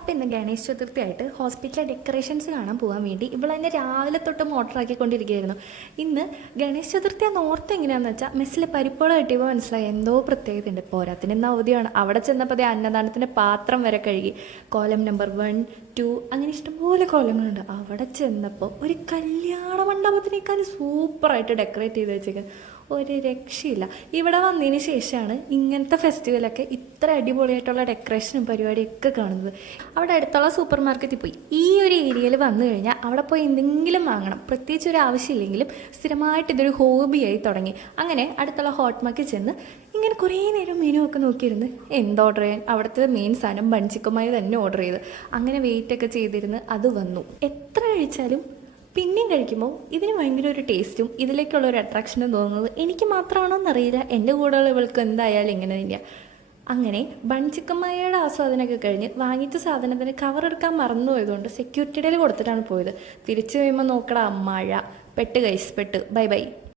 അപ്പോൾ ഇന്ന് ഗണേശ് ചതുർത്ഥിയായിട്ട് ഹോസ്പിറ്റലിലെ ഡെക്കറേഷൻസ് കാണാൻ പോകാൻ വേണ്ടി ഇവിടെ തന്നെ രാവിലെ തൊട്ട് മോട്ടറാക്കിക്കൊണ്ടിരിക്കുകയായിരുന്നു. ഇന്ന് ഗണേശ് ചതുർത്ഥി ആ ഓർത്ത് എങ്ങനെയാണെന്ന് വെച്ചാൽ മെസ്സിൽ പരിപ്പോളം കിട്ടിയപ്പോൾ മനസ്സിലായി എന്തോ പ്രത്യേകതയുണ്ട്. പോരാത്തിന് ഇന്ന് അവധിയാണ്. അവിടെ ചെന്നപ്പോൾ അന്നദാനത്തിൻ്റെ പാത്രം വരെ കഴുകി. കോലം നമ്പർ 1, 2 അങ്ങനെ ഇഷ്ടംപോലെ കോലങ്ങളുണ്ട്. അവിടെ ചെന്നപ്പോൾ ഒരു കല്യാണ മണ്ഡപത്തിനേക്കാൾ സൂപ്പറായിട്ട് ഡെക്കറേറ്റ് ചെയ്ത് വെച്ചേക്കുന്നത്. ഒരു രക്ഷയില്ല. ഇവിടെ വന്നതിന് ശേഷമാണ് ഇങ്ങനത്തെ ഫെസ്റ്റിവലൊക്കെ ഇത്ര അടിപൊളിയായിട്ടുള്ള ഡെക്കറേഷനും പരിപാടിയൊക്കെ കാണുന്നത്. അവിടെ അടുത്തുള്ള സൂപ്പർ മാർക്കറ്റിൽ പോയി ഈ ഒരു ഏരിയയിൽ വന്നു കഴിഞ്ഞാൽ അവിടെ പോയി എന്തെങ്കിലും വാങ്ങണം. പ്രത്യേകിച്ച് ഒരു ആവശ്യമില്ലെങ്കിലും സ്ഥിരമായിട്ട് ഇതൊരു ഹോബിയായി തുടങ്ങി. അങ്ങനെ അടുത്തുള്ള ഹോട്ട് മാർക്കിൽ ചെന്ന് ഇങ്ങനെ കുറേ നേരം മെനു ഒക്കെ നോക്കിയിരുന്ന് എന്ത് ഓർഡർ ചെയ്യാൻ അവിടുത്തെ മെയിൻ സാധനം ബൺചിക്കമായി തന്നെ ഓർഡർ ചെയ്ത് അങ്ങനെ വെയിറ്റൊക്കെ ചെയ്തിരുന്ന് അത് വന്നു. എത്ര കഴിച്ചാലും പിന്നെയും കഴിക്കുമ്പോൾ ഇതിന് ഭയങ്കര ഒരു ടേസ്റ്റും ഇതിലേക്കുള്ള ഒരു അട്രാക്ഷനും തോന്നുന്നത് എനിക്ക് മാത്രമാണോ എന്നറിയില്ല. എൻ്റെ കൂടെയുള്ള ഇവൾക്ക് എന്തായാലും ഇങ്ങനെ തന്നെയാണ്. അങ്ങനെ ബൺചിക്കമ്മയുടെ ആസ്വാദനമൊക്കെ കഴിഞ്ഞ് വാങ്ങിച്ച സാധനത്തിന് കവർ എടുക്കാൻ മറന്നു പോയതുകൊണ്ട് സെക്യൂരിറ്റിയുടെ കൊടുത്തിട്ടാണ് പോയത്. തിരിച്ചു കഴിയുമ്പോൾ നോക്കടാ മഴ. പെട്ട് ബൈ ബൈ.